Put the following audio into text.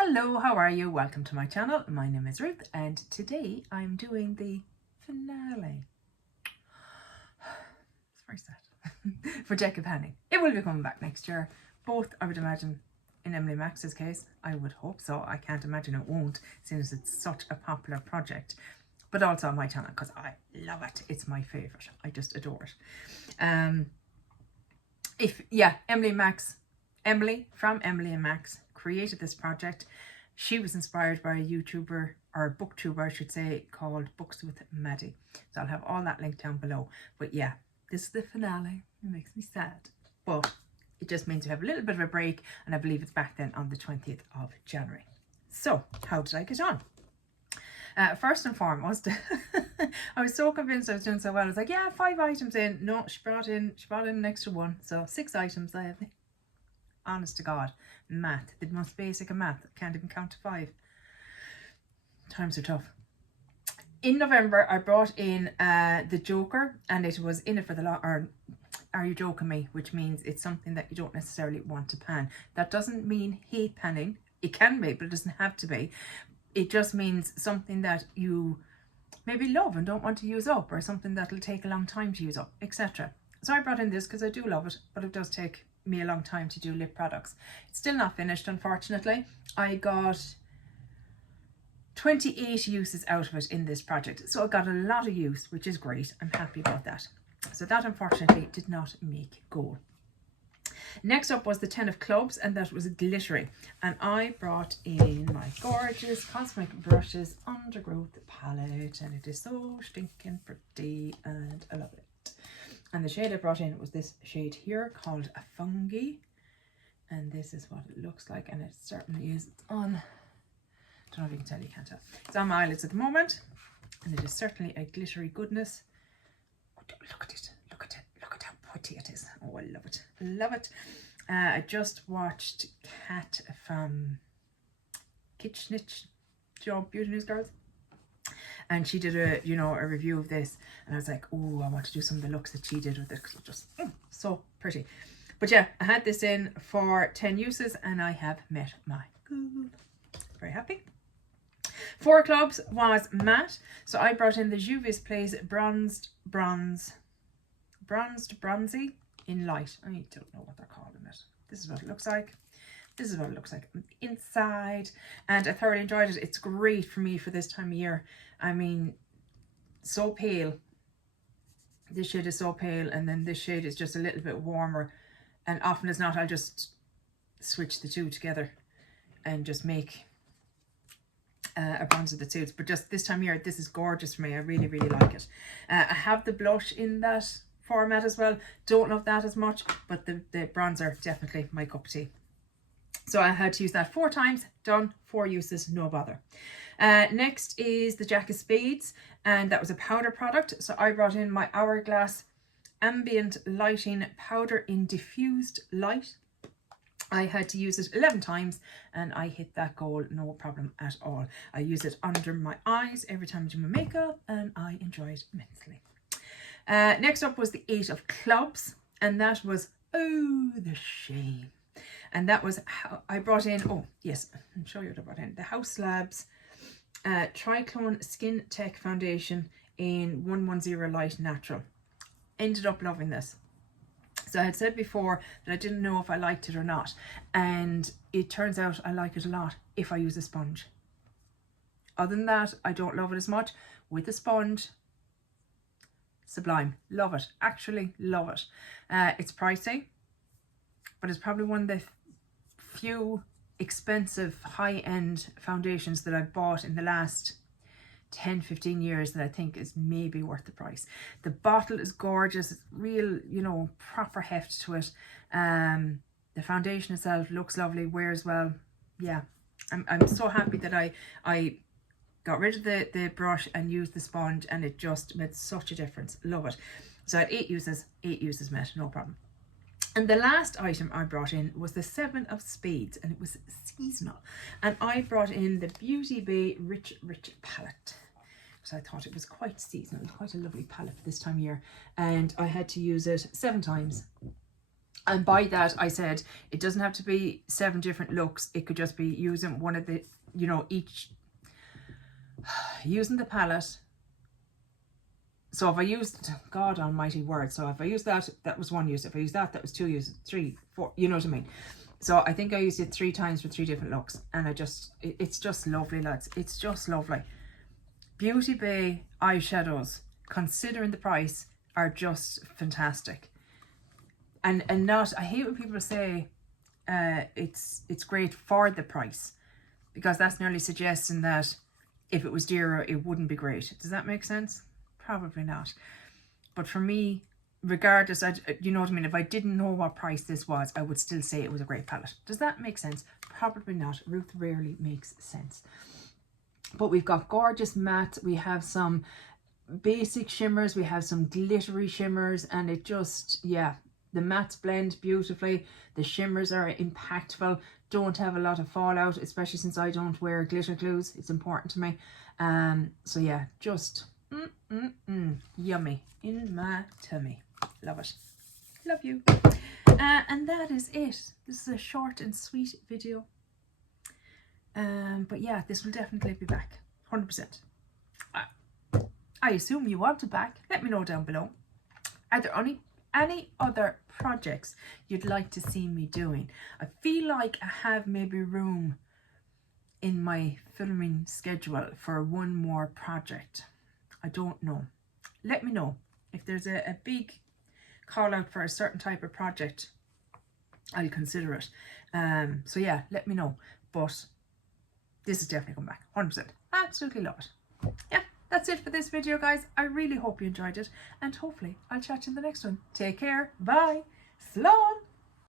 Hello, how are you? Welcome to my channel. My name is Ruth and today I'm doing the finale. It's very sad. For Jacob Hanning. It will be coming back next year. Both, I would imagine, in Emily Max's case. I would hope so. I can't imagine it won't, since it's such a popular project. But also on my channel because I love it. It's my favourite. I just adore it. Emily from Emily and Max created this project. She was inspired by a YouTuber, or booktuber I should say, called Books with Maddie. So I'll have all that linked down below. But yeah, this is the finale. It makes me sad. But it just means we have a little bit of a break, and I believe it's back then on the 20th of January. So, how did I get on? First and foremost, I was so convinced I was doing so well. I was like, yeah, 5 items in. No, she brought in an extra one. So 6 items I have. Honest to God, math, the most basic of math. I can't even count to 5. Times are tough. In November, I brought in the Joker, and it was in it for the lot. Or are you joking me? Which means it's something that you don't necessarily want to pan. That doesn't mean hate panning. It can be, but it doesn't have to be. It just means something that you maybe love and don't want to use up, or something that'll take a long time to use up, etc. So I brought in this because I do love it, but it does take me a long time to do lip products. It's still not finished, unfortunately. I got 28 uses out of it in this project, so I got a lot of use, which is great. I'm happy about that. So that unfortunately did not make goal. Next up was the 10 of clubs, and that was Glittery, and I brought in my gorgeous Cosmic Brushes Undergrowth palette, and it is so stinking pretty and I love it. And the shade I brought in was this shade here called a Fungi, and this is what it looks like, and it certainly is. It's on, don't know if you can tell, you can't tell. It's on my eyelids at the moment, and it is certainly a glittery goodness. Oh, look at it, look at it, look at how pretty it is. Oh, I love it, love it. I just watched Kat from Kitchnitch Job Beauty News Girls, and she did a review of this, and I was like, oh, I want to do some of the looks that she did with it because it's just so pretty. But yeah, I had this in for 10 uses and I have met my goal. Very happy. 4 clubs was matte, so I brought in the Juvia's Place Bronzed Bronzy in light. I don't know what they're calling it. This is what it looks like. This is what it looks like on the inside, and I thoroughly enjoyed it. It's great for me for this time of year. I mean, so pale. This shade is so pale, and then this shade is just a little bit warmer, and often as not I'll just switch the two together and just make a bronzer that suits. But just this time of year, this is gorgeous for me. I really, really like it. I have the blush in that format as well. Don't love that as much, but the bronzer, definitely my cup of tea. So I had to use that 4 times, done, 4 uses, no bother. Next is the Jack of Spades, and that was a powder product. So I brought in my Hourglass Ambient Lighting Powder in Diffused Light. I had to use it 11 times and I hit that goal, no problem at all. I use it under my eyes every time I do my makeup, and I enjoy it immensely. Next up was the 8 of clubs, and that was, oh, the shame. And that was how I brought in, oh yes, I'll show you what I brought in. The House Labs Triclone Skin Tech Foundation in 110 Light Natural. Ended up loving this. So I had said before that I didn't know if I liked it or not, and it turns out I like it a lot if I use a sponge. Other than that, I don't love it as much. With a sponge, sublime. Love it. Actually love it. It's pricey, but it's probably one of the few expensive high-end foundations that I've bought in the last 10-15 years that I think is maybe worth the price. The bottle is gorgeous. It's real, proper heft to it. The foundation itself looks lovely, wears well. Yeah, I'm so happy that I got rid of the brush and used the sponge, and it just made such a difference. Love it. So I had 8 uses met, no problem. And the last item I brought in was the 7 of Spades, and it was seasonal. And I brought in the Beauty Bay Rich palette, because I thought it was quite seasonal, quite a lovely palette for this time of year. And I had to use it 7 times. And by that I said it doesn't have to be 7 different looks. It could just be using one of the, you know, each, using the palette. So if I used, God almighty word, so if I used that, that was 1 use. If I used that, that was 2 uses, 3, 4, you know what I mean. So I think I used it 3 times for 3 different looks, and I just, it's just lovely, lads. It's just lovely. Beauty Bay eyeshadows, considering the price, are just fantastic. And not, I hate when people say it's great for the price, because that's nearly suggesting that if it was dearer it wouldn't be great. Does that make sense? Probably not. But for me, regardless, you know what I mean, if I didn't know what price this was, I would still say it was a great palette. Does that make sense? Probably not. Ruth rarely makes sense. But we've got gorgeous matte, we have some basic shimmers, we have some glittery shimmers, and it just, yeah, the mattes blend beautifully, the shimmers are impactful, don't have a lot of fallout, especially since I don't wear glitter glues. It's important to me. So yeah, just yummy in my tummy. Love it. Love you. And that is it. This is a short and sweet video. But yeah, this will definitely be back. 100%. I assume you want it back. Let me know down below. Are there any other projects you'd like to see me doing? I feel like I have maybe room in my filming schedule for 1 more project. I don't know. Let me know. If there's a big call out for a certain type of project, I'll consider it. So yeah, let me know. But this is definitely coming back. 100%. Absolutely love it. Yeah, that's it for this video, guys. I really hope you enjoyed it, and hopefully I'll chat to you in the next one. Take care. Bye. Slán.